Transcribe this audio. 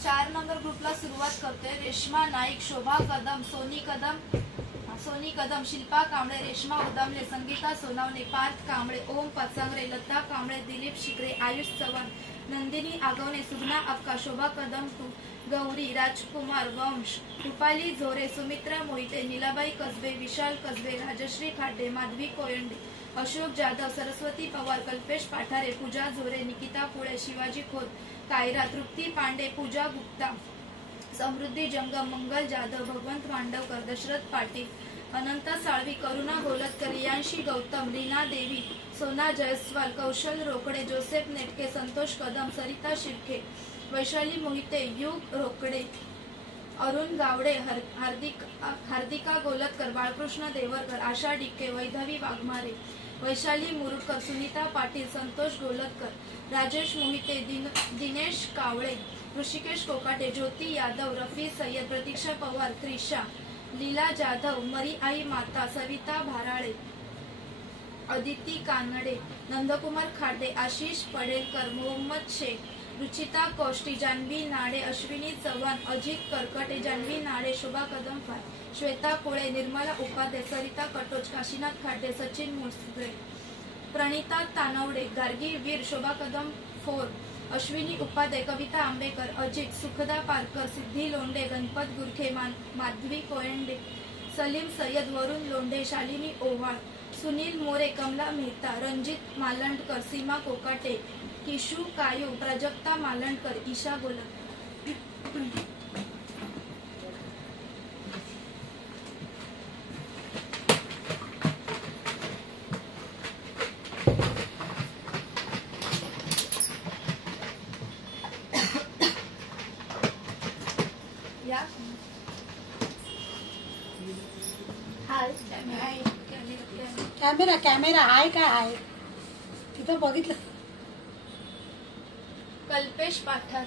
4 number ग्रुपला सुरुवात करते। रेश्मा नाईक, शोभा कदम, सोनी कदम, शिल्पा कांबळे, रेश्मा उदामले, संगीता सोनावणे, पार्थ कांबळे, ओम पाचांगरे, लता कांबळे, दिलीप शिकरे, आयुष चव्हाण, नंदिनी आगवणे, सुगना अक्का, शोभा कदम, गौरी, राजकुमार वंश, रुपाली झोरे, सुमित्रा मोहिते, नीलाबाई कसबे, विशाल कसबे, राजश्री खाडे, माधवी कोयंडे, अशोक जाधव, सरस्वती पवार, कल्पेश पाठारे, पूजा झोरे, निकिता पुळे, शिवाजी खोत, कायरा, तृप्ती पांडे, पूजा गुप्ता, समृद्धी जंगम, मंगल जाधव, भगवंत मांडवकर, दशरथ पाटील, अनंत साळवी, करुणा गोलतकर, रियांशी गौतम, रीना देवी, सोना जयस्वाल, कौशल रोकडे, जोसेफ नेटके, संतोष कदम, सरिता शिर्के, वैशाली मोहिते, युग रोकडे, अरुण गावडे, हार्दिका गोलतकर, बाळकृष्ण देवरकर, आशा डिके, वैधवी वाघमारे, वैशाली मुरुडकर, सुनीता पाटील, संतोष गोलतकर, राजेश मोहिते, दिनेश कावळे, ऋषिकेश कोकाटे, ज्योती यादव, रफी सय्यद, प्रतीक्षा पवार, त्रिशा, लीला जाधव, मरी आई माता, सविता भाराळे, अदिती कानडे, नंदकुमार खाडे, आशिष पडेलकर, मोहम्मद शेख, रुचिता कोष्टी, जानवी नाडे, अश्विनी चव्हाण, अजित करकटे, जानवी नाडे, शोभा कदम फाय, श्वेता कोळे, निर्मला उपाध्ये, सरिता कटोच, काशीनाथ खाडे, सचिन मुसगळे, प्रणिता तानवडे, गार्गी वीर, शोभा कदम फोर, अश्विनी उपाध्ये, कविता आंबेकर, अजित, सुखदा पारकर, सिद्धी लोंढे, गणपत गुरखे, माधवी कोयंडे, सलीम सय्यद, वरुण लोंढे, शालिनी ओवाळ, सुनील मोरे, कमला मेहता, रणजित मालंडकर, सीमा कोकाटे, किशू कायू, प्राजक्ता मालंडकर, ईशा गोलक। कॅमेरा आहे काय आहे तिथं बघितलं। कल्पेश पाठार,